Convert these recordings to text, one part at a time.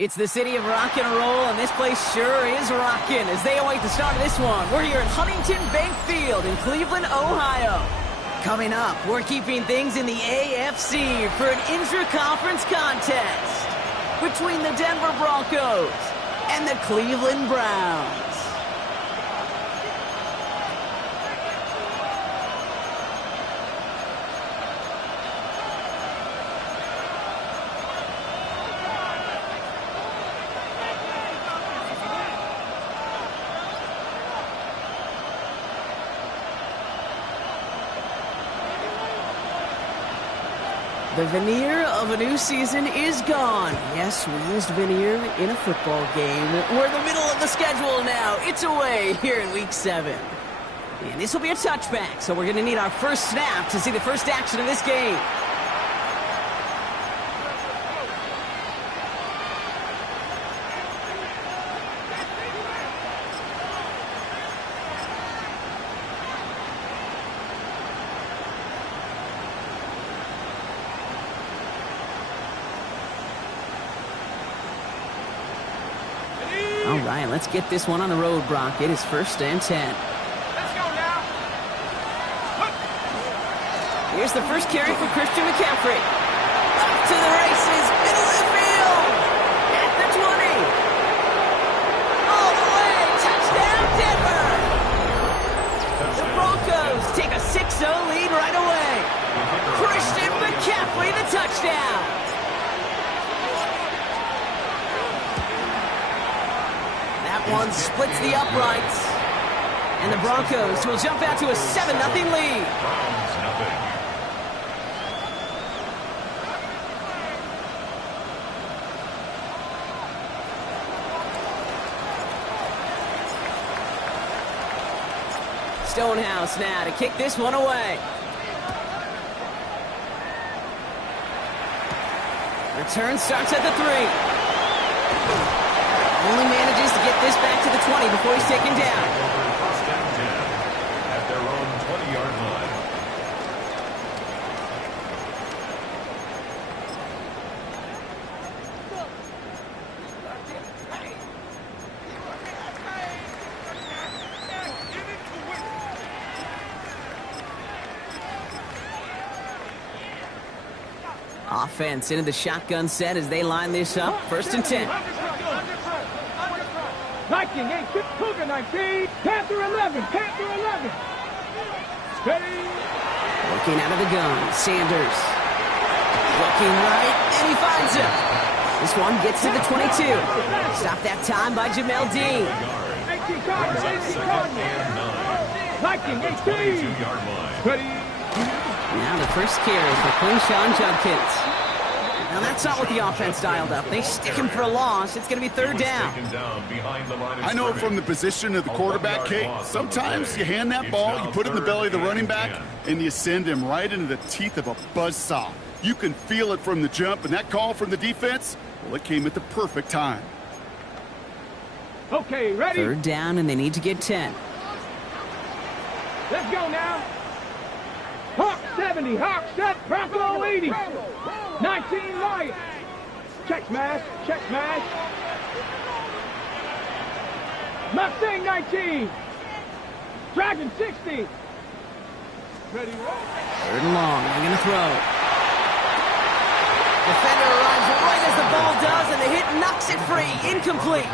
It's the city of rock and roll, and this place sure is rocking as they await the start of this one. We're here at Huntington Bank Field in Cleveland, Ohio. Coming up, we're keeping things in the AFC for an intra-conference contest between the Denver Broncos and the Cleveland Browns. The veneer of a new season is gone. Yes, we used veneer in a football game. We're in the middle of the schedule now. It's away here in Week 7. And this will be a touchback, so we're going to need our first snap to see the first action of this game. All right, let's get this one on the road, Brock. It is 1st and 10. Let's go now. Here's the first carry for Christian McCaffrey. Up to the races, middle of the field. At the 20. All the way, touchdown Denver. The Broncos take a 6-0 lead right away. Christian McCaffrey, the touchdown. One splits the uprights, and the Broncos will jump out to a 7-0 lead. Stonehouse now to kick this one away. Return starts at the 3. Only manages to get this back to the 20 before he's taken down. First and 10 at their own 20-yard line. Offense into the shotgun set as they line this up. 1st and 10. Viking 8, Cougar 19, Panther 11, Panther 11. Steady. Working out of the gun, Sanders. Looking right, and he finds him. This one gets to the 22. Stopped that time by Jamel Dean. 18 Cardinals, 18 Cardinals. Viking 18. Steady. Now the first carry for Quinshon Judkins. Now that's not what the offense dialed up. They stick him for a loss. It's going to be 3rd down. I know from the position of the quarterback, Kate, sometimes you hand that ball, you put it in the belly of the running back, and you send him right into the teeth of a buzzsaw. You can feel it from the jump, and that call from the defense, well, it came at the perfect time. Okay, ready? 3rd down, and they need to get 10. Let's go now. Hawk 70, Hawk set, Bronco 80. 19 Lions. Check smash, check smash. Mustang 19. Dragon 60. Ready, roll. 3rd and long, they're going to throw. Defender arrives right as the ball does, and the hit knocks it free. Incomplete.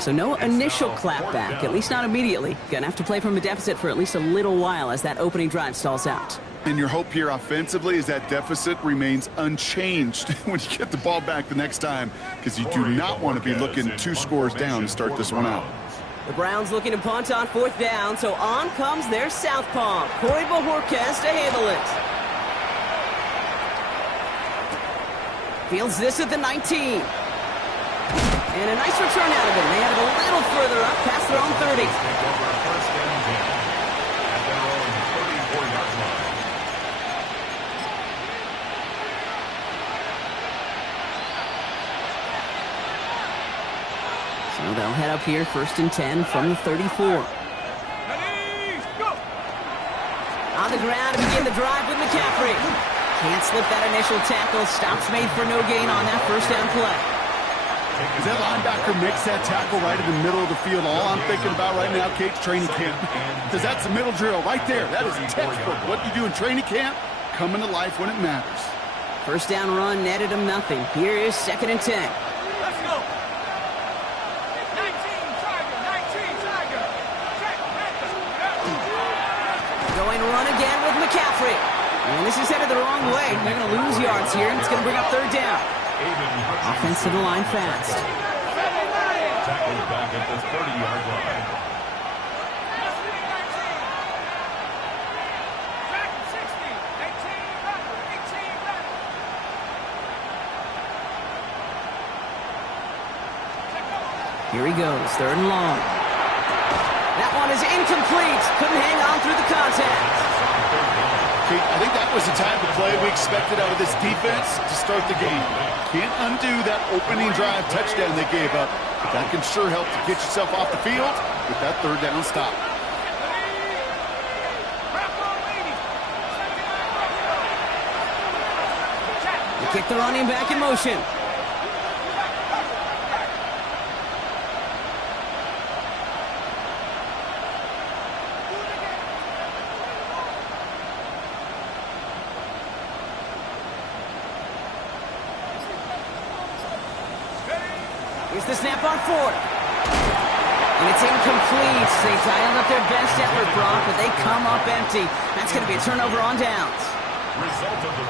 So no initial clapback, at least not immediately. Gonna have to play from a deficit for at least a little while as that opening drive stalls out. And your hope here offensively is that deficit remains unchanged when you get the ball back the next time, because you do not want to be looking 2 scores down to start this one out. The Browns looking to punt on 4th down, so on comes their southpaw, Corey Bojorquez, to handle it. Fields this at the 19. And a nice return out of it. They had it a little further up past their own 30. Take over 1st and 10 at their own 34-yard line. So they'll head up here 1st and 10 from the 34. Ready, go. On the ground to begin the drive with McCaffrey. Can't slip that initial tackle. Stops made for no gain on that 1st down play. As that linebacker makes that tackle right in the middle of the field, all I'm thinking about right now, Kate's training camp. Because that's the middle drill right there. That is textbook. What you do in training camp, coming to life when it matters. First down run netted him nothing. Here is 2nd and 10. Let's go. 19 Tiger. Check. Going to run again with McCaffrey. And this is headed the wrong way. They're going to lose yards here, and it's going to bring up 3rd down. Offense to the line fast. Tackled back at the 30-yard line. Here he goes, 3rd and long. That one is incomplete. Couldn't hang on through the contact. Kate, I think that was the type of play we expected out of this defense to start the game. Can't undo that opening drive touchdown they gave up, but that can sure help to get yourself off the field with that 3rd down stop. They kick the running back in motion. Here's the snap on 4th. And it's incomplete. They dialed up their best effort, Brock, but they come up empty. That's going to be a turnover on downs.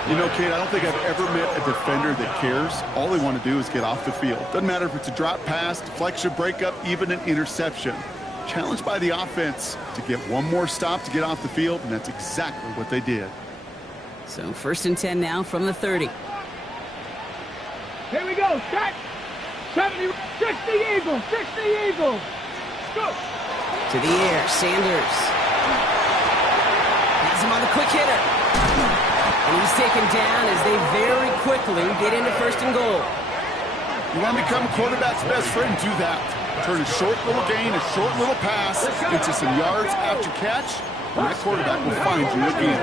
You know, Kate, I don't think I've ever met a defender that cares. All they want to do is get off the field. Doesn't matter if it's a drop pass, deflection, breakup, even an interception. Challenged by the offense to get one more stop to get off the field, and that's exactly what they did. So 1st and 10 now from the 30. Here we go. Set. 70, 60 Eagles. Go. To the air, Sanders. Has him on the quick hitter. And he's taken down as they very quickly get into 1st and goal. You want to become a quarterback's best friend, do that. Turn a short little gain, a short little pass into some yards after catch, and that quarterback will find you again.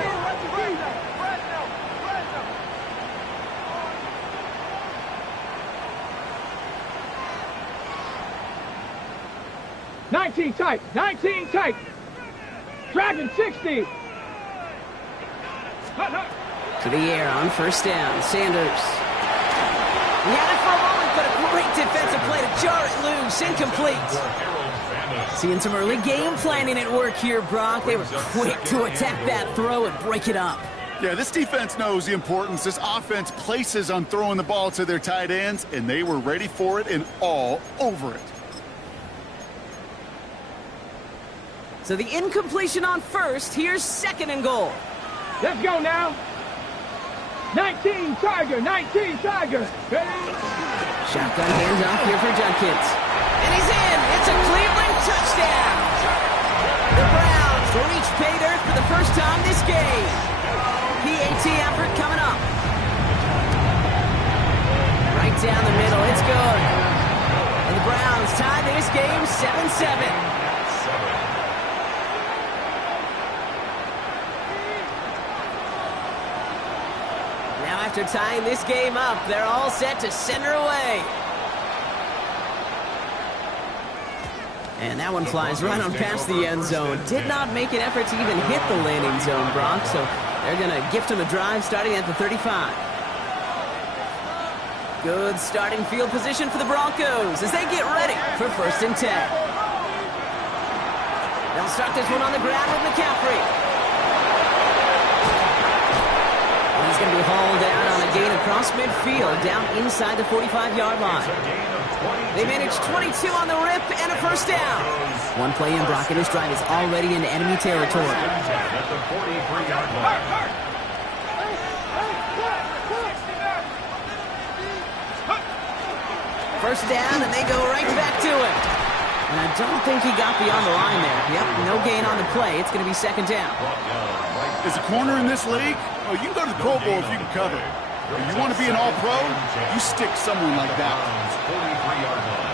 19 tight. Dragon 60. To the air on 1st down. Sanders. He had it for a moment, but a great defensive play to jar it loose. Incomplete. Seeing some early game planning at work here, Brock. They were quick to attack that throw and break it up. Yeah, this defense knows the importance this offense places on throwing the ball to their tight ends, and they were ready for it and all over it. So the incompletion on 1st. Here's 2nd and goal. Let's go now. 19 Tiger. Shotgun handoff here for Judkins. And he's in. It's a Cleveland touchdown. The Browns reach pay dirt for the first time this game. PAT effort coming up. Right down the middle. It's good. And the Browns tie this game 7-7. After tying this game up, they're all set to center away. And that one flies right on past the end zone. Did not make an effort to even hit the landing zone, Brock, so they're going to gift him a drive starting at the 35. Good starting field position for the Broncos as they get ready for 1st and 10. They'll start this one on the ground with McCaffrey. He's going to be hauled out on a gain across midfield, down inside the 45-yard line. They managed 22 on the rip and a 1st down. One play in, Brock, and his drive is already into enemy territory. At the 43-yard line. 1st down, and they go right back to it. And I don't think he got beyond the line there. Yep, no gain on the play. It's going to be 2nd down. Is a corner in this league? Oh, you can go to the Pro Bowl if you can cover. If you want to be an all-pro, you stick someone like that. 43-yard line.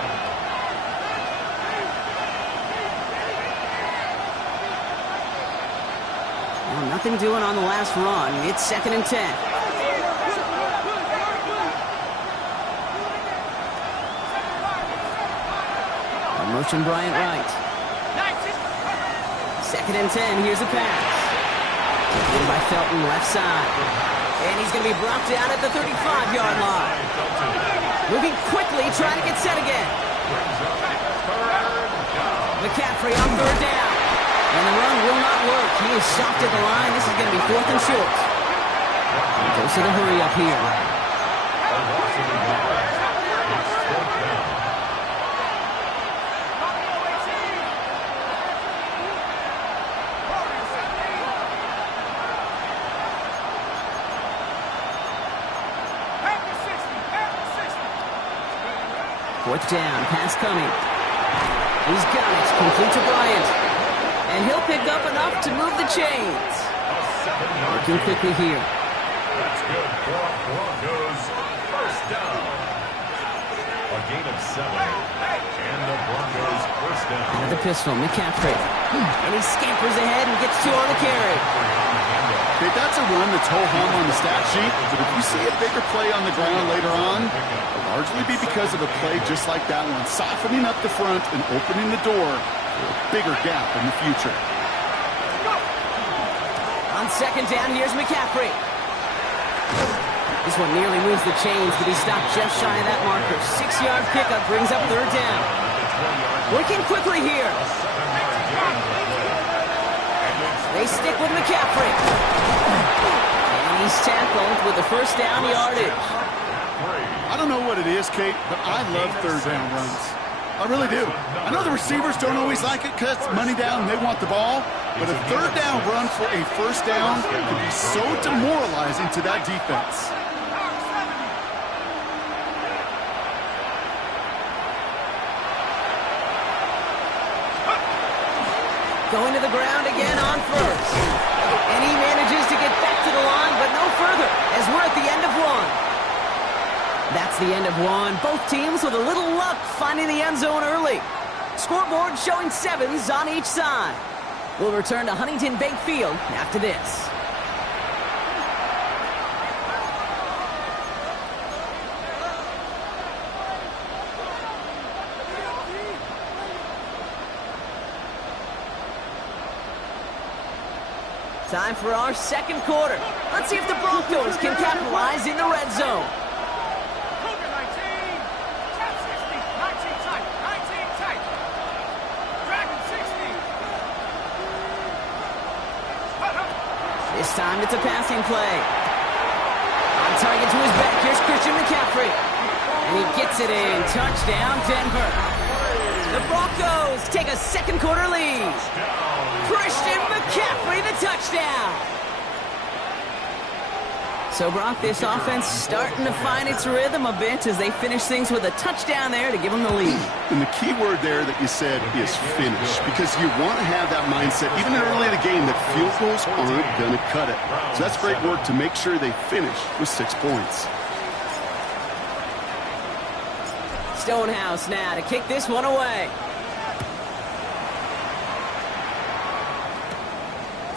Well, nothing doing on the last run. It's 2nd and 10. Motion Bryant right. 2nd and 10. Here's a pass. Taken by Felton, left side. And he's going to be brought down at the 35-yard line. Moving quickly, trying to get set again. McCaffrey on 3rd down. And the run will not work. He is stopped at the line. This is going to be 4th and short. He goes to the hurry up here. Fourth down, pass coming. He's got it, complete to Bryant. And he'll pick up enough to move the chains. Working quickly here. That's good for Broncos. First down. A gain of 7. And the Broncos first down. Out of the pistol, McCaffrey. And he scampers ahead and gets 2 on the carry. Okay, that's a run that's ho-hum on the stat sheet, but if you see a bigger play on the ground later on, it'll largely be because of a play just like that one, softening up the front and opening the door for a bigger gap in the future. On 2nd down, here's McCaffrey. This one nearly moves the chains, but he stopped just shy of that marker. 6-yard pickup brings up 3rd down. Working quickly here. They stick with McCaffrey. And he's tackled with the first down yardage. I don't know what it is, Kate, but I love 3rd down runs. I really do. I know the receivers don't always like it because it's money down and they want the ball, but a 3rd down run for a first down can be so demoralizing to that defense. Going to the ground again on 1st. And he manages to get back to the line, but no further, as we're at the end of 1. That's the end of 1. Both teams with a little luck finding the end zone early. Scoreboard showing 7s on each side. We'll return to Huntington Bank Field after this. Time for our 2nd quarter. Let's see if the Broncos can capitalize in the red zone. This time it's a passing play. On target to his back, here's Christian McCaffrey. And he gets it in. Touchdown, Denver. The Broncos take a 2nd quarter lead. Christian McCaffrey, the touchdown. So, Brock, this offense starting to find its rhythm a bit as they finish things with a touchdown there to give them the lead. And the key word there that you said is finish, because you want to have that mindset, even early in the game, that field goals aren't going to cut it. So that's great work to make sure they finish with 6 points. Stonehouse now to kick this one away.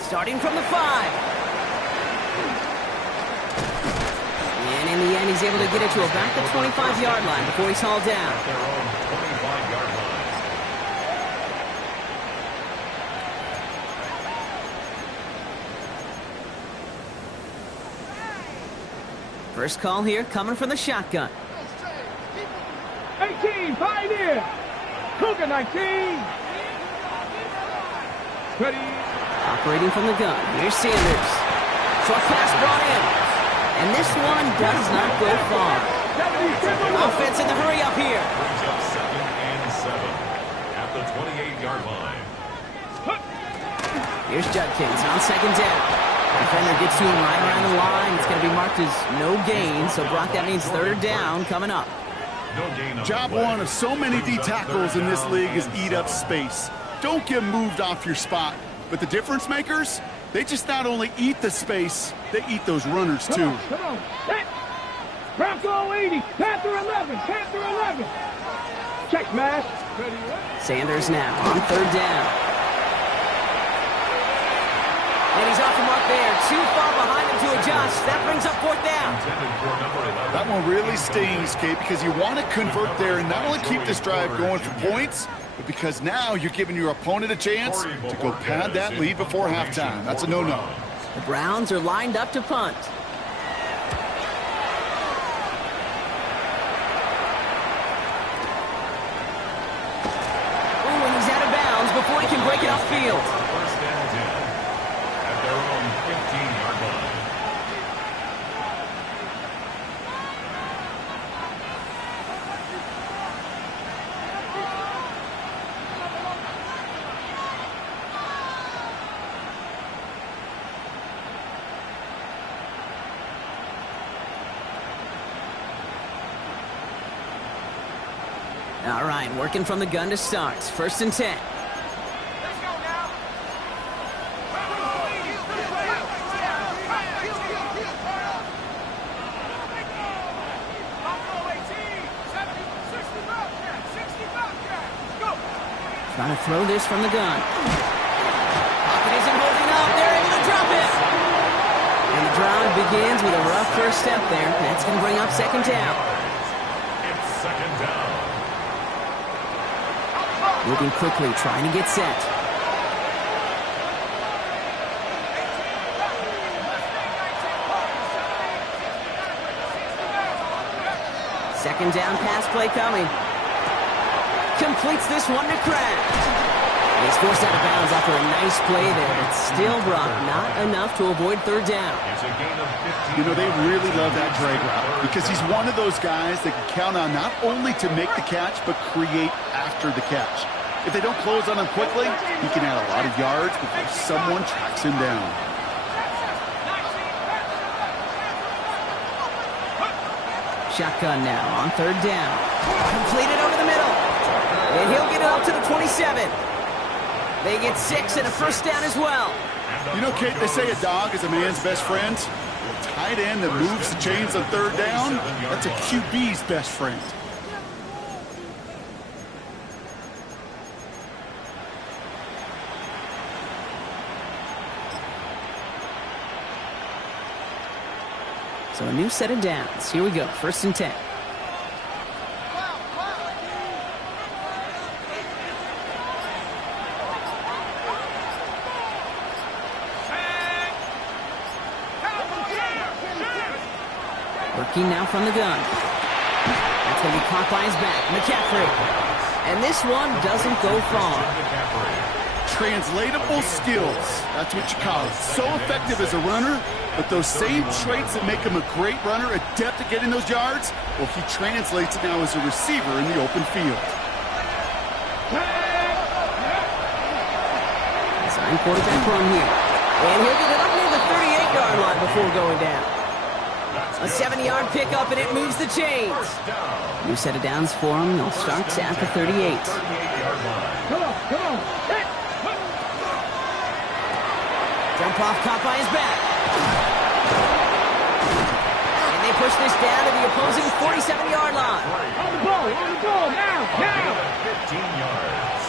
Starting from the 5. And in the end, he's able to get it to about the 25-yard line before he's hauled down. Their own 25-yard line. First call here coming from the shotgun. 18, Pioneer. Cougar 19. Ready. Operating from the gun. Here's Sanders. Short pass brought in. And this one does not go far. Offense in the hurry up here. Brings up 2nd and 7 at the 28-yard line. Here's Judkins on 2nd down. Defender gets to him right around the line. It's going to be marked as no gain. So, Brock, that means 3rd down coming up. No gain on Job one of so many D tackles in this league is eat up space. Don't get moved off your spot. But the difference makers, they just not only eat the space, they eat those runners too. Come on. Hit. Bronco 80. Panther 11. Panther 11. Check, Mash. Sanders now on 3rd down. And he's off the mark there. Too far behind him to adjust. That brings up 4th down. That one really stings, Kate, because you want to convert there and not only keep this drive going for points, because now you're giving your opponent a chance to go pad that lead before halftime. That's a no-no. The Browns are lined up to punt. Oh, and he's out of bounds before he can break it off field. First and 10 at their own 15-yard line. All right, working from the gun to start. First and 10. Trying to throw this from the gun. Pocket isn't holding up. They're able to drop it. And the drive begins with a rough first step there. That's going to bring up second down. It's second down. Moving quickly, trying to get set. Second down pass play coming. Completes this one to Kraft. He's forced out of bounds after a nice play there, but still brought not enough to avoid third down. It's a gain of 15. You know, they really love that drag route because he's one of those guys that can count on not only to make the catch, but create after the catch. If they don't close on him quickly, he can add a lot of yards before someone tracks him down. Shotgun now on third down. Completed over the middle. And he'll get it up to the 27. They get 6 and a first down as well. You know, Kate, they say a dog is a man's best friend. A tight end that moves the chains on third down, that's a QB's best friend. So a new set of downs. Here we go. First and 10. Working now from the gun. That's going to be caught by his back. McCaffrey. And this one doesn't go far. Translatable skills. That's what you call it. So effective as a runner, but those same traits that make him a great runner, adept at getting those yards, well, he translates it now as a receiver in the open field. Design quarterback run here. And he'll get it up near the 38-yard line before going down. A 70-yard pickup, and it moves the chains. New set of downs for him. They'll start at the 38. Come on. Jump off, caught by his back. And they push this down to the opposing 47-yard line. On the ball, now. 15 yards.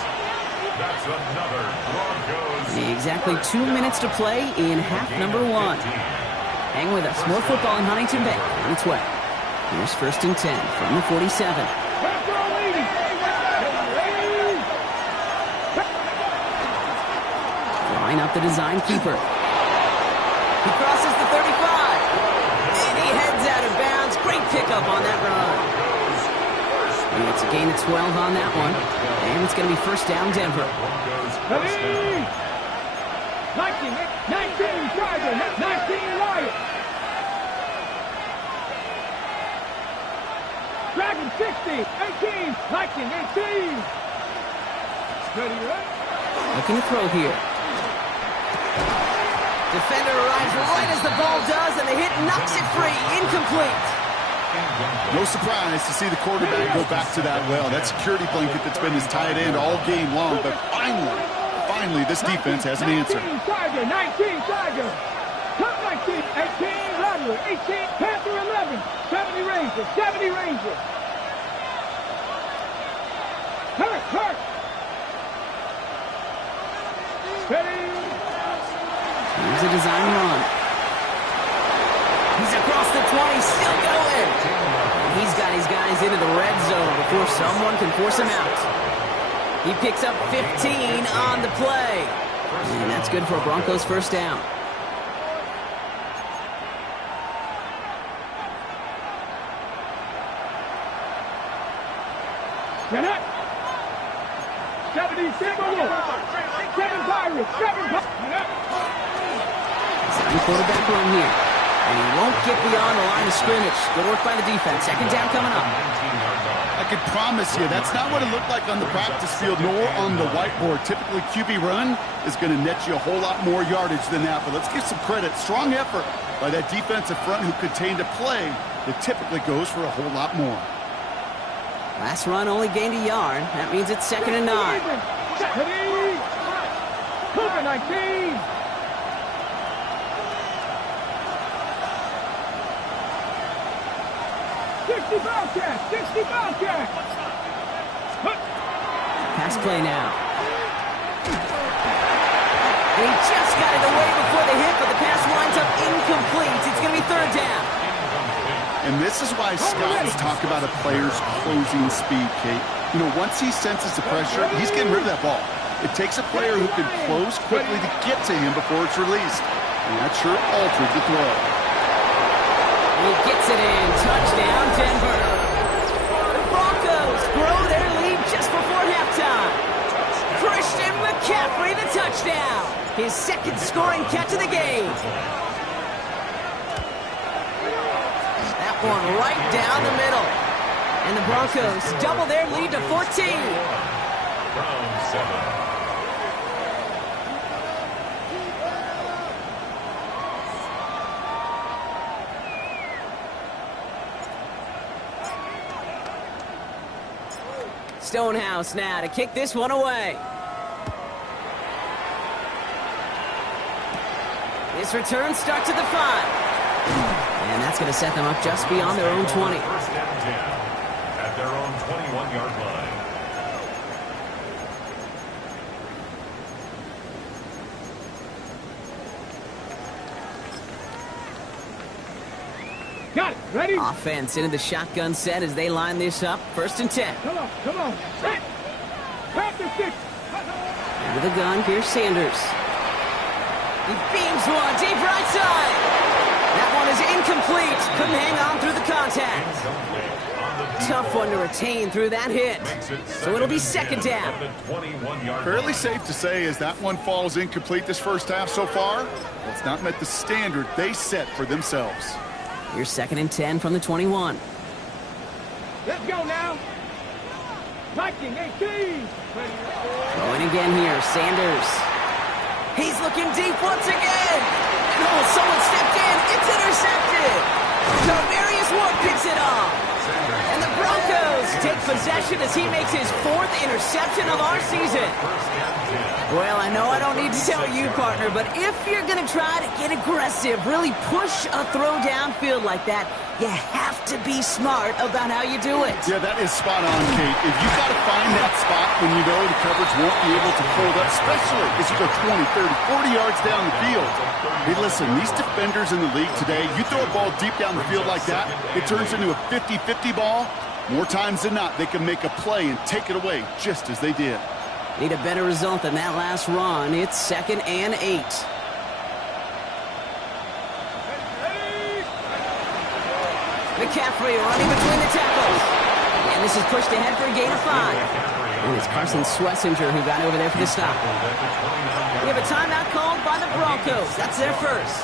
That's another Broncos. Exactly 2 minutes to play in half number 1. Hang with us. More football in Huntington Bank on its way. Here's first and 10 from the 47. Drawing up the design keeper. He crosses the 35. And he heads out of bounds. Great pickup on that run. And it's a gain of 12 on that one. And it's going to be first down Denver. 19 Tiger, 19 Lion. Dragon 60, 18, 19, 18. Ready, right? Looking to throw here. Defender arrives right as the ball does, and the hit knocks it free. Incomplete. No surprise to see the quarterback go back to that well. That security blanket that's been his tight end all game long, but finally, this defense has an answer. 19 Tiger. Top 19, 18 Rattler, 18 Panther 11, 70 Ranger. Hurt. Ready. Here's a design run. He's across the 20, still going. And he's got his guys into the red zone before someone can force him out. He picks up 15 on the play. And that's good for a Broncos first down. Get it. 77 Pirates. 7 Pirates. Second quarterback run here. And he won't get beyond the line of scrimmage. Good work by the defense. Second down coming up. I can promise you, that's not what it looked like on the practice field nor on the whiteboard. Typically, QB run is going to net you a whole lot more yardage than that. But let's give some credit. Strong effort by that defensive front who contained a play that typically goes for a whole lot more. Last run only gained a yard. That means it's 2nd and 9. Cougar 19. 60 Bobcat. Pass play now. And he just got it away before the hit, but the pass winds up incomplete. It's going to be 3rd down. And this is why scouts talk about a player's closing speed, Kate. You know, once he senses the pressure, he's getting rid of that ball. It takes a player who can close quickly to get to him before it's released. And that sure altered the throw. He gets it in. Touchdown, Denver. The Broncos grow their lead just before halftime. Christian McCaffrey, the touchdown. His 2nd scoring catch of the game. That one right down the middle. And the Broncos double their lead to 14. Round 7. Stonehouse now to kick this one away. This return starts at the 5. And that's going to set them up just beyond their own 20. First and 10 at their own 21-yard line. Got it. Ready? Offense into the shotgun set as they line this up. 1st and 10. Come on. Set. Back to 6. Into the gun, here's Sanders. He beams one deep right side. That one is incomplete. Couldn't hang on through the contact. Tough one to retain through that hit. So it'll be 2nd down. Fairly safe to say as that one falls incomplete this first half so far, it's not met the standard they set for themselves. Here's 2nd and 10 from the 21. Let's go now. Viking 18. Going again here, Sanders. He's looking deep once again. Oh, someone stepped in. It's intercepted. Darius Ward picks it off. And the Broncos take possession as he makes his 4th interception of our season. Well, I know I don't need to tell you, partner, but if you're going to try to get aggressive, really push a throw downfield like that, you have to be smart about how you do it. Yeah, that is spot on, Kate. If you got to find that spot when you know the coverage won't be able to hold up, especially as you go 20, 30, 40 yards down the field. Hey, listen, these defenders in the league today, you throw a ball deep down the field like that, it turns into a 50-50 ball. More times than not, they can make a play and take it away just as they did. Need a better result than that last run. It's 2nd and 8. McCaffrey running between the tackles. And this is pushed ahead for a gain of 5. And it's Carson Swessinger who got over there for the stop. We have a timeout called by the Broncos. That's their first.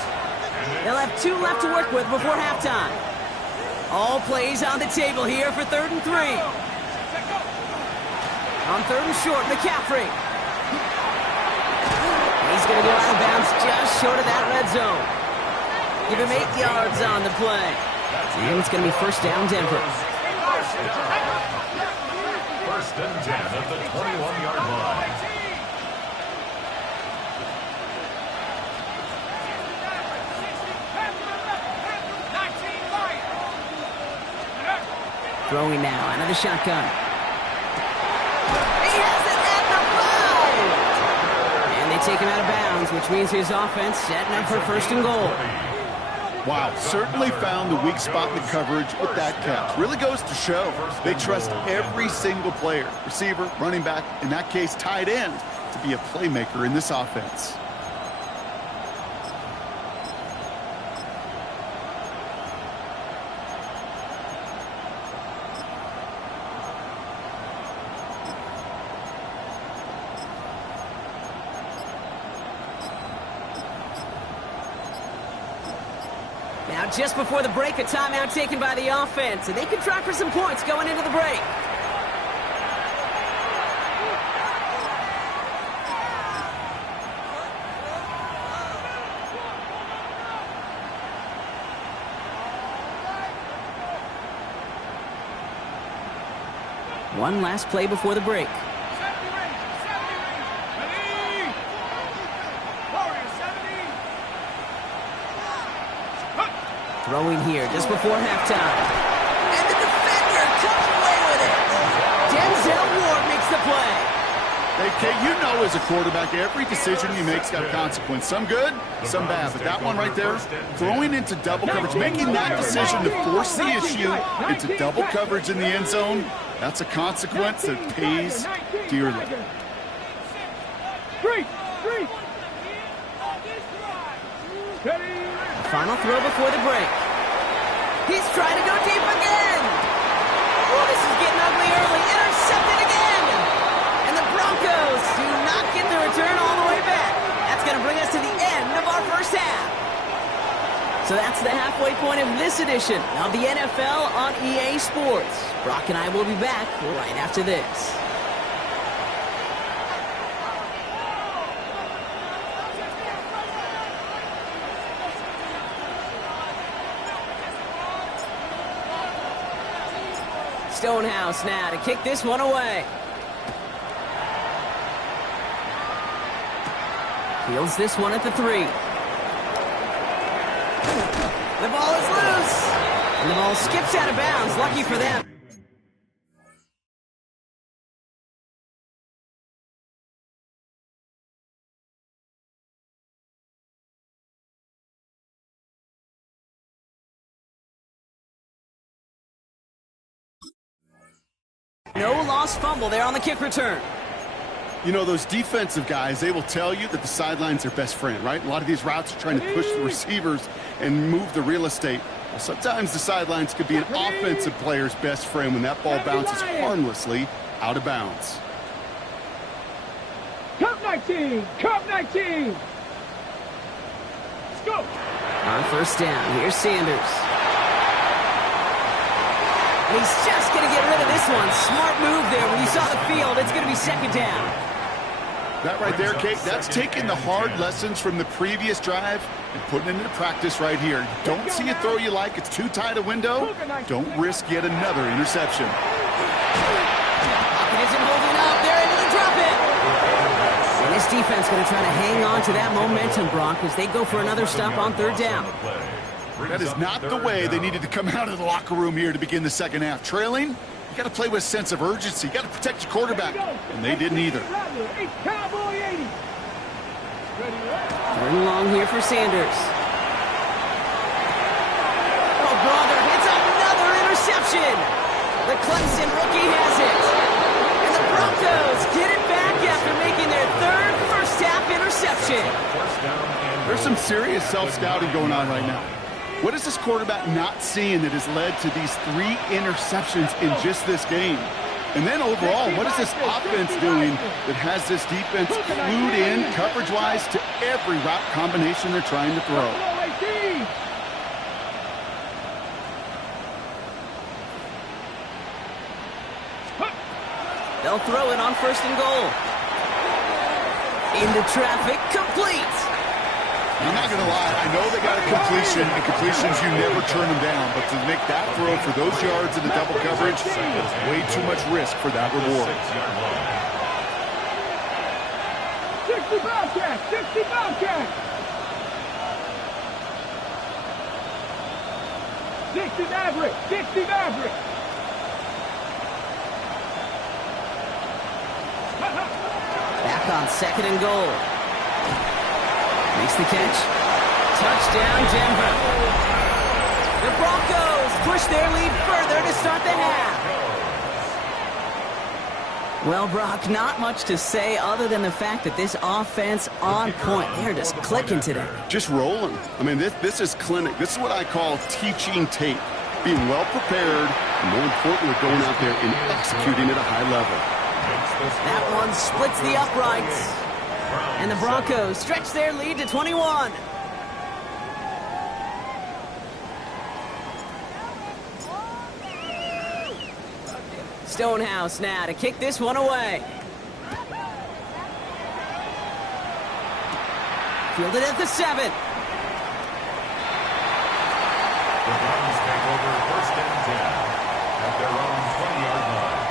They'll have 2 left to work with before halftime. All plays on the table here for 3rd and 3. On 3rd and short, McCaffrey. He's going to go out of bounds just short of that red zone. Give him 8 yards on the play. And it's going to be 1st down, Denver. 1st and 10 at the 21-yard line. Throwing now out of the shotgun. He has it at the 5! And they take him out of bounds, which means his offense setting up for 1st and goal. Wow, certainly found the weak spot in the coverage with that catch. Really goes to show they trust every single player, receiver, running back, in that case, tight end, to be a playmaker in this offense. Now, just before the break, a timeout taken by the offense, and they can try for some points going into the break. One last play before the break. Throwing here just before halftime. And the defender comes away with it. Denzel Ward makes the play. Hey, Kate, you know as a quarterback, every decision you make's got a consequence. Some good, some bad. But that one right there, throwing into double coverage, making that decision to force the issue into double coverage in the end zone, that's a consequence that pays dearly. Final throw before the break. He's trying to go deep again. Oh, this is getting ugly early. Intercepted again. And the Broncos do not get the return all the way back. That's going to bring us to the end of our first half. So that's the halfway point of this edition of the NFL on EA Sports. Brock and I will be back right after this. Stonehouse now to kick this one away. Fields this one at the 3. The ball is loose. And the ball skips out of bounds. Lucky for them. No lost fumble there on the kick return. You know, those defensive guys, they will tell you that the sideline's their best friend, right? A lot of these routes are trying to push the receivers and move the real estate. Well, sometimes the sidelines could be an offensive player's best friend when that ball bounces harmlessly out of bounds. Cup 19! Cup 19! Let's go! On first down, here's Sanders. And he's just going to get rid of this one. Smart move there. When you saw the field, it's going to be second down. That right there, Kate, that's taking the hard lessons from the previous drive and putting it into practice right here. Don't see a throw you like. It's too tight a window. Don't risk yet another interception. Pocket isn't holding up. They're able to drop it. And this defense going to try to hang on to that momentum, Brock, as they go for another stop on third down. That is not the way they needed to come out of the locker room here to begin the second half. Trailing, you got to play with a sense of urgency. You got to protect your quarterback, and they didn't either. Third and long here for Sanders. Oh, brother, it's another interception. The Clemson rookie has it. And the Broncos get it back after making their third first-half interception. There's some serious self-scouting going on right now. What is this quarterback not seeing that has led to these 3 interceptions in just this game? And then overall, what is this offense doing that has this defense clued in coverage-wise to every route combination they're trying to throw? They'll throw it on first and goal. Into traffic, complete. I'm not going to lie, I know they got a completion, and completions, you never turn them down, but to make that throw for those yards in the double coverage, is way too much risk for that reward. 60 Bobcat! 60 Bobcat! 60 Maverick! 60 Maverick! Back on second and goal. Makes the catch. Touchdown, Denver. The Broncos push their lead further to start the half. Well, Brock, not much to say other than the fact that this offense on point. They're just clicking today. Just rolling. I mean, this is clinic. This is what I call teaching tape. Being well prepared, and more importantly, going out there and executing at a high level. That one splits the uprights. And the Broncos stretch their lead to 21. Stonehouse now to kick this one away. Fielded at the 7. The Browns take over 1st and 10 at their own 20-yard line.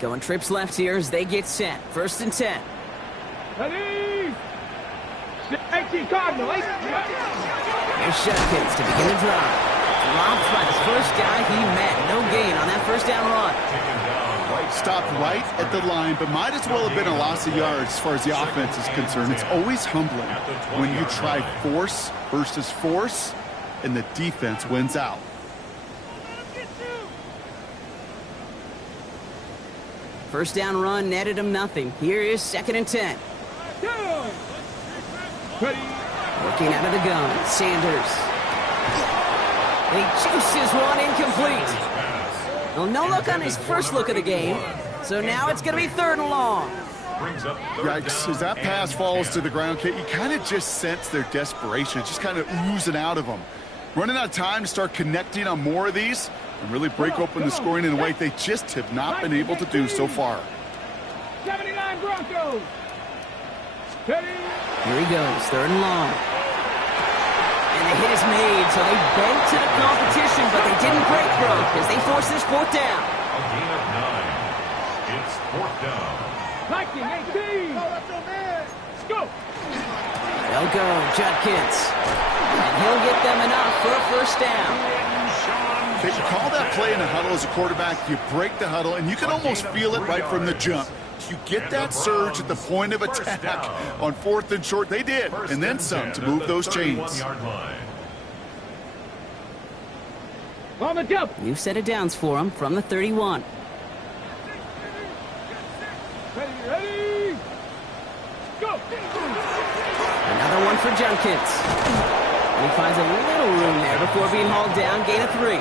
Going trips left here as they get set. 1st and 10. Ready? 18 Cardinal. Here's Judkins to begin the drive. Dropped by the first guy he met. No gain on that 1st down run. Stopped right at the line, but might as well have been a loss of yards as far as the offense is concerned. It's always humbling when you try force versus force, and the defense wins out. First down run netted him nothing. Here is 2nd and 10. Working out of the gun, Sanders. He juices one incomplete. Well, no look on his first look of the game, so now it's going to be 3rd and long. Yikes, as that pass falls to the ground, Kate, you kind of just sense their desperation. It's just kind of oozing out of them. Running out of time to start connecting on more of these and really break open the scoring in a way they just have not been able to do so far. 79 Broncos. Here he goes, 3rd and long. And the hit is made, so they bent to the competition, but they didn't break broke as they force this 4th down. A gain of 9. It's 4th down. Viking 18. Let's go. They'll go, Judkins. And he'll get them enough for a 1st down. You call that play in the huddle as a quarterback, you break the huddle, and you can almost feel it right from the jump. You get that surge at the point of attack on 4th and short. They did, and then some to move those chains. On the jump. New set of downs for him from the 31. Ready. Go. Another one for Judkins. And he finds a little room there before being hauled down, gain of 3.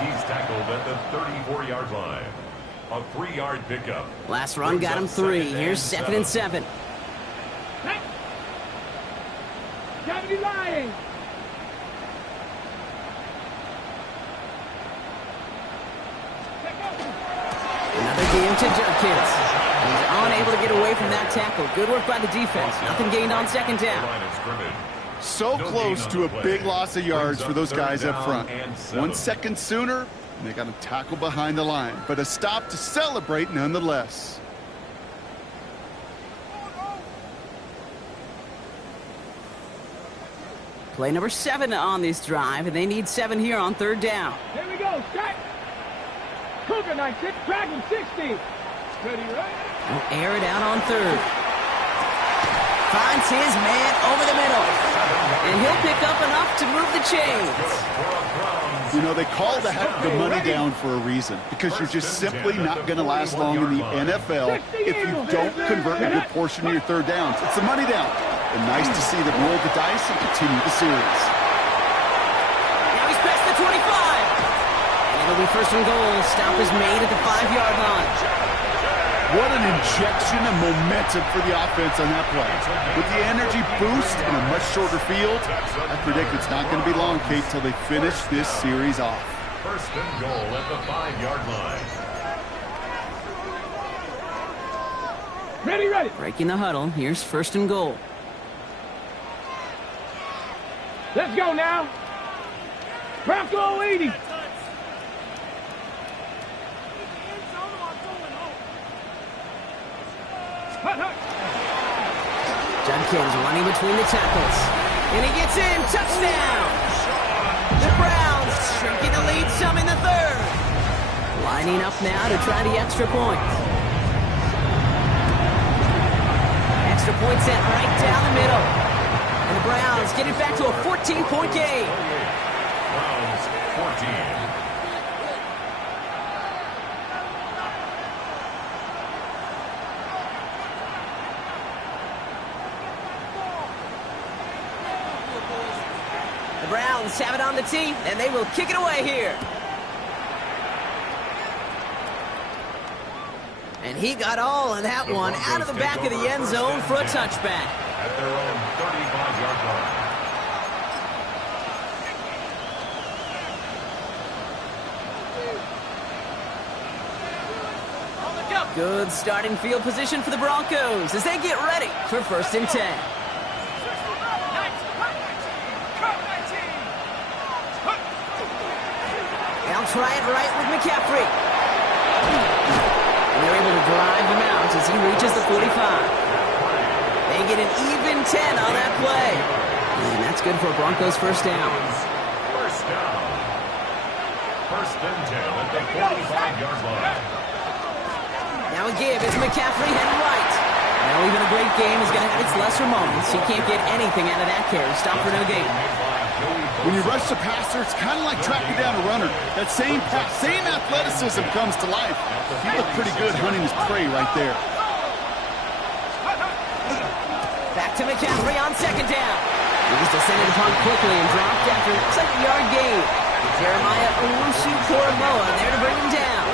He's tackled at the 34-yard line. A 3-yard pickup. Last run got him 3. Here's 2nd and 7. Gotta be lying. Another game to Judkins. He's unable to get away from that tackle. Good work by the defense. Nothing gained on 2nd down. So close to a big loss of yards for those guys up front. 1 second sooner, and they got him tackled behind the line. But a stop to celebrate nonetheless. Play number 7 on this drive, and they need 7 here on 3rd down. Here we go. Strike. Cougar 96. Dragon 60. Ready, right? He'll air it out on 3rd. Finds his man over the middle. And he'll pick up enough to move the chains. You know, they call that the money down for a reason, because you're just simply not going to last long in the NFL if you don't convert a good portion of your 3rd downs. It's the money down. And nice to see them roll the dice and continue the series. Now he's past the 25. And it'll be 1st and goal. Stop is made at the 5-yard line. What an injection of momentum for the offense on that play. With the energy boost in a much shorter field, I predict it's not going to be long, Kate, till they finish this series off. 1st and goal at the 5-yard line. Ready, ready. Breaking the huddle. Here's 1st and goal. Let's go now. Bronco 80. Judkins running between the tackles. And he gets in. Touchdown! The Browns some in the third. Lining up now to try the extra point. Extra point sent right down the middle. And the Browns get it back to a 14-point game. Browns 14. The Browns have it on the tee, and they will kick it away here. And he got all of that one out of the back of the end zone for a touchback. At their own 35-yard line. Good starting field position for the Broncos as they get ready for 1st and 10. They'll try it right with McCaffrey. And they're able to drive him out as he reaches the 45. They get an even 10 on that play. And that's good for a Broncos first down. First down. 1st and 10 at the 45-yard line. Now a give. It's McCaffrey heading right. Now even a great game is going to have its lesser moments. You can't get anything out of that carry. Stop for no gain. When you rush the passer, it's kind of like tracking down a runner. That same pass, same athleticism comes to life. He looked pretty good hunting his prey right there. Back to McCaffrey on 2nd down. He was descended upon quickly and dropped after a 2nd-yard gain. Jeremiah Owusu-Koramoah there to bring him down.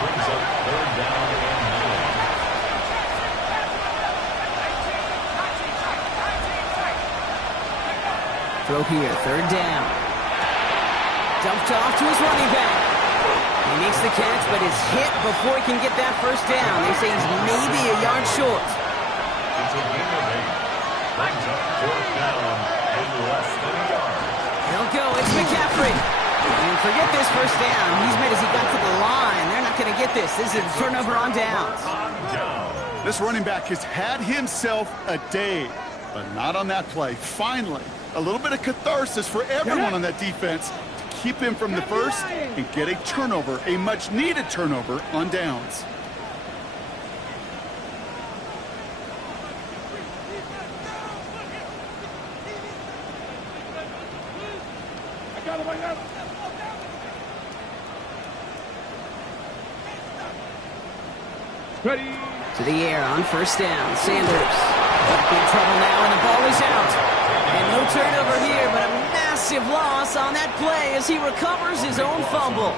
Brings up 3rd down and 9. Throw here, 3rd down. Dumped off to his running back. He makes the catch, but is hit before he can get that 1st down. They say he's maybe a yard short. It's a gain of 8. Brings up 4th down in less than a yard. They'll go. It's McCaffrey. And forget this 1st down. He's made as he got to the line. They're not going to get this. This is a turnover on downs. This running back has had himself a day, but not on that play. Finally, a little bit of catharsis for everyone on that defense to keep him from the first and get a turnover, a much-needed turnover on downs. Ready. To the air on 1st down. Sanders. In trouble now, and the ball is out. And no turnover here, but a massive loss on that play as he recovers his own fumble.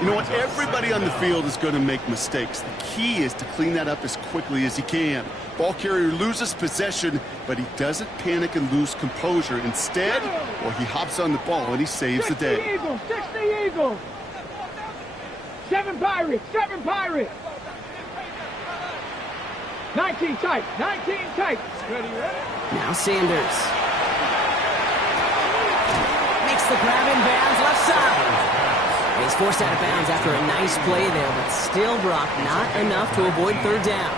You know what? Everybody on the field is going to make mistakes. The key is to clean that up as quickly as he can. Ball carrier loses possession, but he doesn't panic and lose composure. Instead, well, he hops on the ball and he saves the day. Eagles, 60 Eagles. 7 Pirates, 7 Pirates. 19 tight, 19 tight. Ready, ready? Now Sanders. Makes the grab in bounds left side. He's forced out of bounds after a nice play there, but still, Brock, not enough to avoid 3rd down.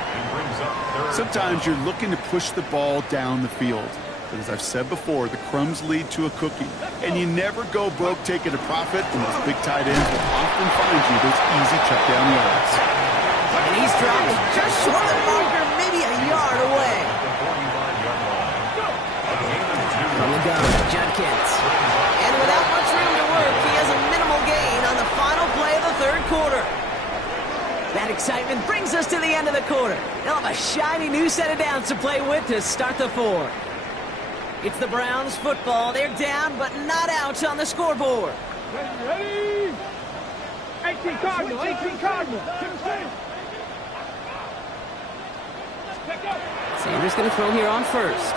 Sometimes you're looking to push the ball down the field. But as I've said before, the crumbs lead to a cookie. And you never go broke taking a profit, and those big tight ends will often find you those easy check down yards. And he's dropped just short of the marker, maybe a yard away. From the gun, Judkins. And without much room to work, he has a minimal gain on the final play of the 3rd quarter. That excitement brings us to the end of the quarter. They'll have a shiny new set of downs to play with to start the 4th. It's the Browns football. They're down, but not out on the scoreboard. Ready? 18 Cardinal, 18 Cardinal. Sanders going to throw here on 1st.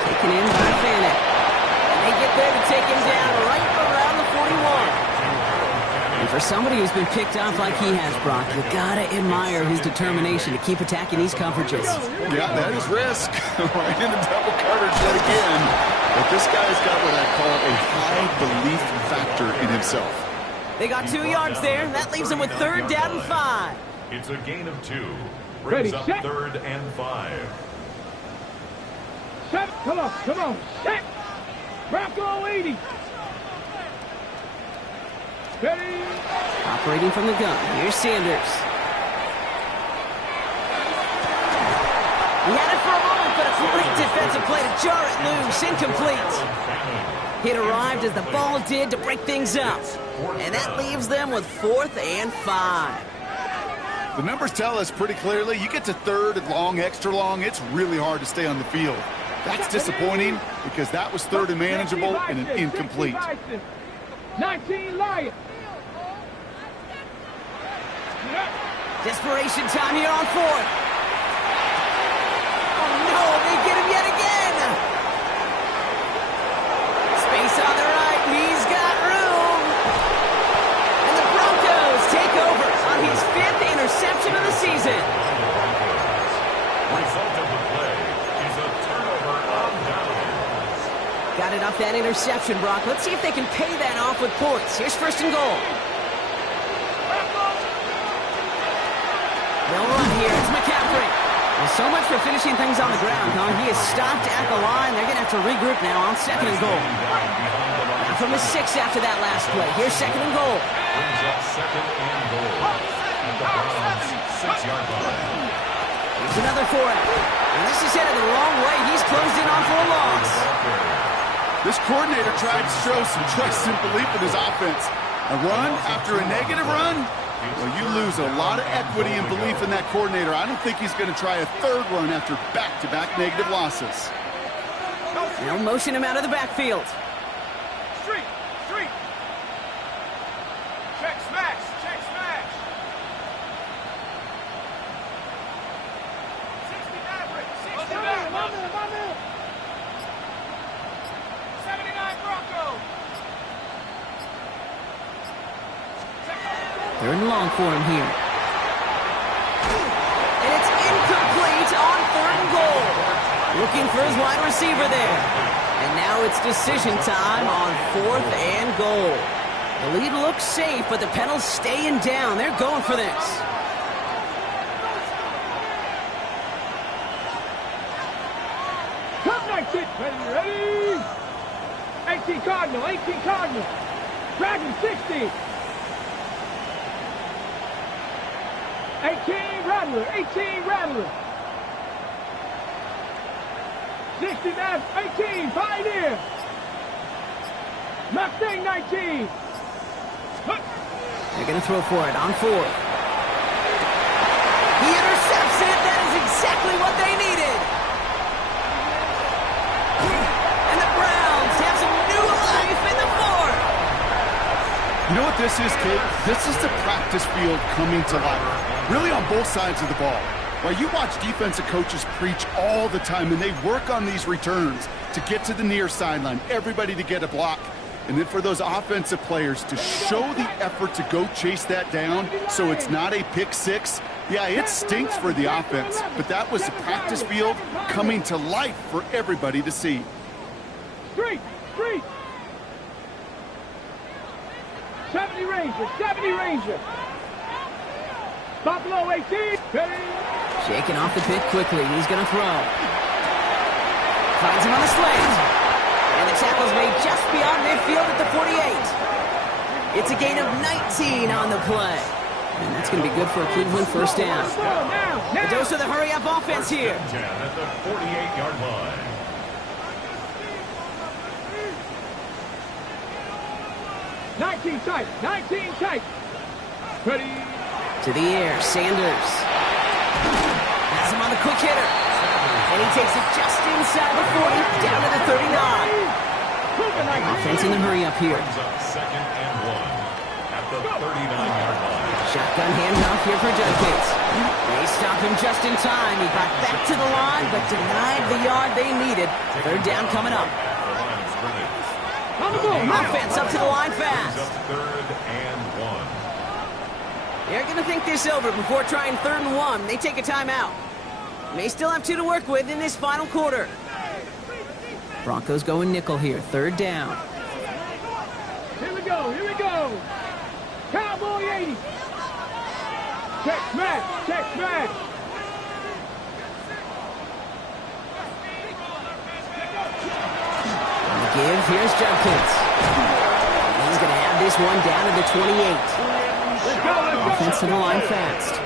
Taken in by Bennett. And they get there to take him down right around the 41. And for somebody who's been picked off like he has, Brock, you gotta admire his determination to keep attacking these coverages. Yeah, that is risk. Right into double coverage yet again. But this guy's got what I call a high belief factor in himself. They got 2 yards there. That leaves them with 3rd down and 5. It's a gain of 2. Ready, Brings up set. 3rd and 5. Set. Come on. Set. Bronco 80. Ready? Operating from the gun. Here's Sanders. He had it for a moment, but a great defensive play to jar it loose. Incomplete. It arrived as the ball did to break things up. And that leaves them with 4th and 5. The numbers tell us pretty clearly, you get to 3rd and long, extra long, it's really hard to stay on the field. That's disappointing because that was 3rd and manageable and an incomplete. 19 Lions. Desperation time here on 4th. Oh no, they get him yet again. Space on the right, he's got room. And the Broncos take over on his 5th interception of the season. Result of the play is a turnover on downs. Got it off that interception, Brock. Let's see if they can pay that off with points. Here's 1st and goal. They'll run here. It's McCaffrey. Well, so much for finishing things on the ground, huh? He is stopped at the line. They're going to have to regroup now on 2nd and goal. Now from the 6 after that last play. Here's 2nd and goal. Brings up 2nd and goal at the Browns' 6-yard line. Here's another 4-out. And this is headed the wrong way. He's closed in on for a loss. This coordinator tried to show some trust and belief in his offense. A run after a negative run? Well, you lose a lot of equity and belief in that coordinator. I don't think he's going to try a 3rd run after back-to-back negative losses. They'll motion him out of the backfield. Street. Check smash. 60 Maverick. 79 Bronco. 3rd and long for him here. And it's incomplete on 3rd and goal. Looking for his wide receiver there. And now it's decision time on 4th and goal. The lead looks safe, but the Penals staying down. They're going for this. Come 19. Ready? 18 Cardinal. Dragon 60. 18 Rattler. 60 Mav, 18 Pioneer. Mustang 19. They're going to throw for it on 4th. He intercepts it. That is exactly what they needed. And the Browns have some new life in the 4th. You know what this is, kid? This is the practice field coming to life. Really on both sides of the ball. Well, you watch defensive coaches preach all the time, and they work on these returns to get to the near sideline, everybody to get a block. And then for those offensive players to show the effort to go chase that down so it's not a pick 6. Yeah, it stinks for the offense, but that was the practice field coming to life for everybody to see. Street. 70 Ranger. Buffalo 18. Ready? Shaking off the pit quickly. He's going to throw. Finds him on the slant. And the tackle's made just beyond midfield at the 48. It's a gain of 19 on the play. And that's going to be good for a Cleveland 1st down. A dose of the hurry-up offense here. At the 48-yard line. 19 tight. Ready? To the air, Sanders. Has him on the quick hitter. And he takes it just inside the 40, down to the 39. Offense in the hurry up here. Brings up 2nd and 1 at the 39-yard line. Shotgun handoff here for Jenkins. They stop him just in time. He got back to the line, but denied the yard they needed. 3rd down coming up. The line of scrimmage. Offense up to the line fast. Brings up 3rd and 1. They're going to think this over before trying 3rd and 1. They take a timeout. May still have 2 to work with in this final quarter. Broncos going nickel here. 3rd down. Here we go. Cowboy 80. Check smash. On the give, here's Jenkins. He's going to have this one down to the 28. Let's go. Offense to the line fast.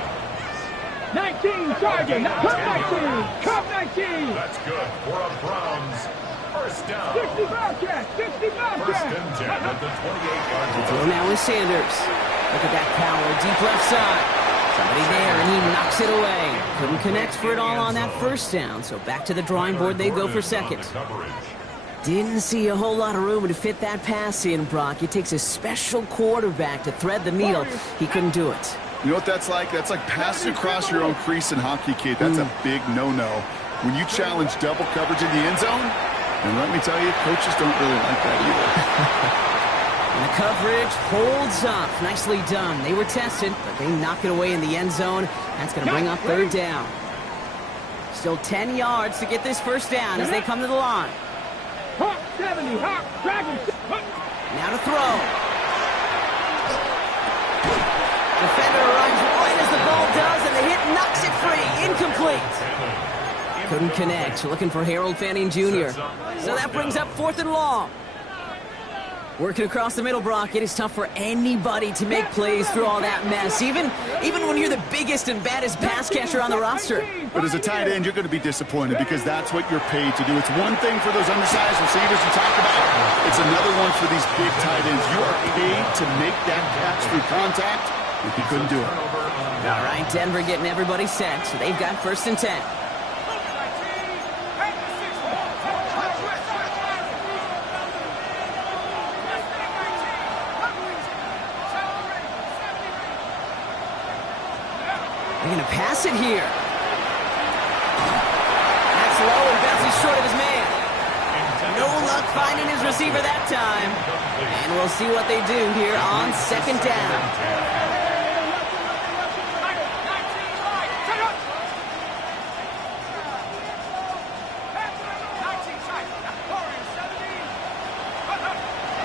19, Sergeant. Cup 19. Cup 19. That's good for a Browns first down. 65 catch. 65 First catch. and 10 at the 28-yard line. Throw now is Sanders. Look at that power, deep left side. Somebody there, and he knocks it away. Couldn't connect for it all on that first down, so back to the drawing board they go for second. Didn't see a whole lot of room to fit that pass in, Brock. It takes a special quarterback to thread the needle. He couldn't do it. You know what that's like? That's like passing across your own crease in hockey, kid. That's a big no-no. When you challenge double coverage in the end zone, and let me tell you, coaches don't really like that either. And the coverage holds up. Nicely done. They were tested, but they knock it away in the end zone. That's going to bring up third down. Still 10 yards to get this first down as they come to the line. Hawk 70. Hawk. Dragon. Now to throw. Defender runs right as the ball does, and the hit knocks it free. Incomplete. Couldn't connect. Looking for Harold Fanning Jr. So that brings up 4th and long. Working across the middle, Brock, it is tough for anybody to make plays through all that mess, even when you're the biggest and baddest pass catcher on the roster. But as a tight end, you're going to be disappointed because that's what you're paid to do. It's one thing for those undersized receivers you talked about. It's another one for these big tight ends. You are paid to make that catch through contact, and he couldn't do it. All right, Denver getting everybody set, so they've got 1st and 10. They're going to pass it here. That's low and bounces short of his man. No luck finding his receiver that time. And we'll see what they do here on 2nd down.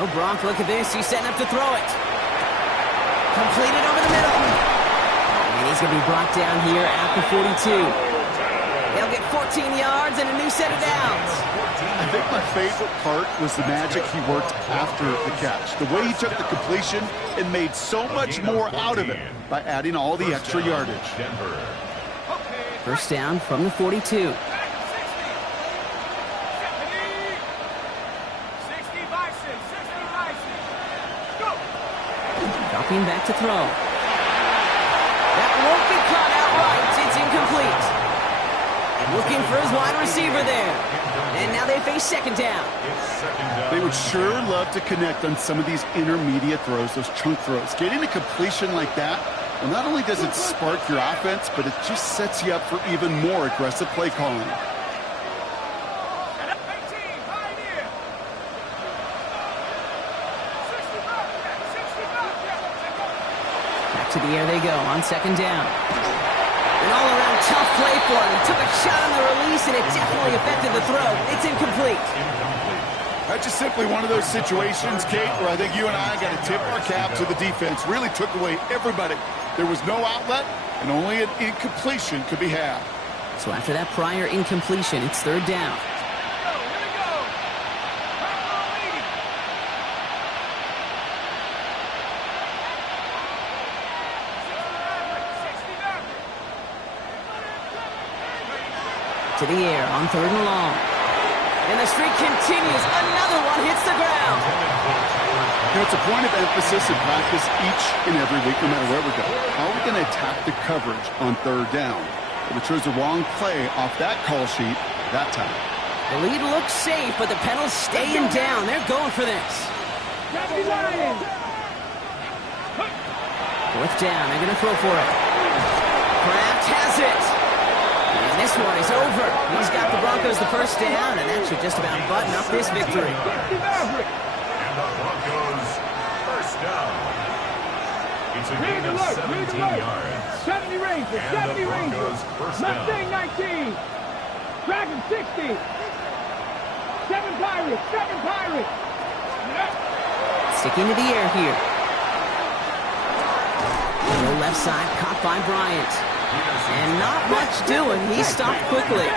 Oh, Gronk, look at this. He's setting up to throw it. Completed over the middle. And he's going to be brought down here at the 42. They'll get 14 yards and a new set of downs. I think my favorite part was the magic he worked after the catch. The way he took the completion and made so much more out of it by adding all the extra yardage. First down from the 42. Dropping back to throw. That won't be caught outright. It's incomplete. Looking for his wide receiver there. And now they face 2nd down. They would sure love to connect on some of these intermediate throws, those chunk throws. Getting a completion like that, well, not only does it spark your offense, but it just sets you up for even more aggressive play calling. Back to the air they go on 2nd down. An all-around tough play for him. He took a shot on the release, and it definitely affected the throw. It's incomplete. That's just simply one of those situations, Kate, where I think you and I got to tip our cap to the defense. Really took away everybody. There was no outlet, and only an incompletion could be had. So after that prior incompletion, it's 3rd down. To the air on 3rd and long. And the streak continues. Another one hits the ground. You know, it's a point of emphasis in practice each and every week, no matter where we go. How are we going to attack the coverage on 3rd down? But we chose the wrong play off that call sheet that time. The lead looks safe, but the Penals staying down. They're going for this. 4th down. They're going to throw for it. Kraft has it. And this one is over. He's got the Broncos the first down, and that should just about button up this victory. And the Broncos first down. It's a gain of 17 yards. 70 Rangers, 70 Rangers. Mustang 19. Dragon 60. 7 Pirates, 7 Pirates. Sticking to the air here. Low left side, caught by Bryant. And not much doing. He stopped quickly.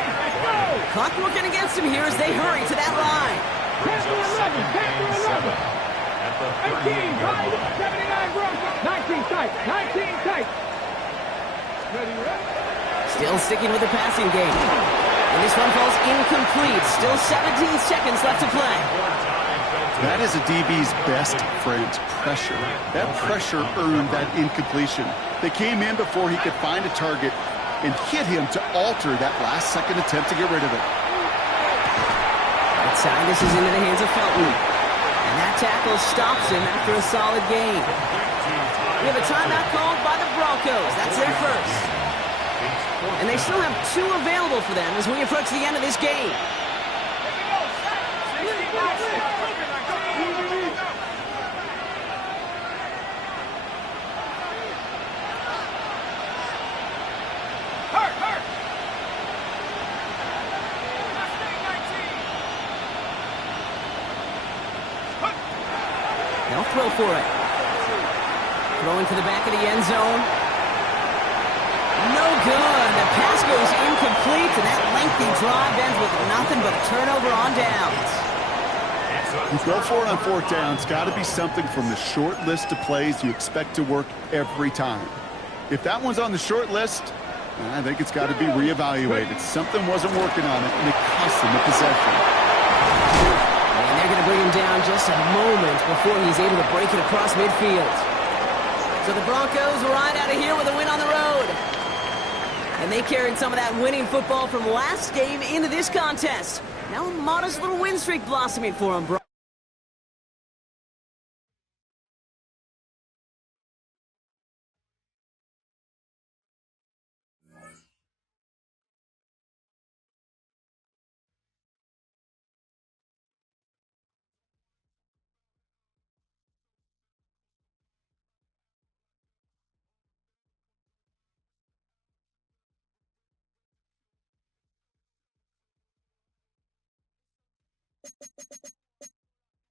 Clock working against him here as they hurry to that line. the 18 38-yard tight, line. 79 Broncos. 19 tight, 19 tight. Ready, ready. Still sticking with the passing game. And this one falls incomplete. Still 17 seconds left to play. That is a DB's best friend, pressure. That pressure earned that incompletion. They came in before he could find a target and hit him to alter that last-second attempt to get rid of it. Outside, this is into the hands of Felton. And that tackle stops him after a solid gain. We have a timeout called by the Broncos. That's their first. And they still have 2 available for them as we approach the end of this game. They'll throw for it. Throwing to the back of the end zone. No good. The pass goes incomplete, and that lengthy drive ends with nothing but a turnover on downs. You go for it on 4th down. It's got to be something from the short list of plays you expect to work every time. If that one's on the short list, I think it's got to be reevaluated. Something wasn't working on it, and it cost him the possession. And they're going to bring him down just a moment before he's able to break it across midfield. So the Broncos ride out of here with a win on the road. And they carried some of that winning football from last game into this contest. Now a modest little win streak blossoming for them, bro.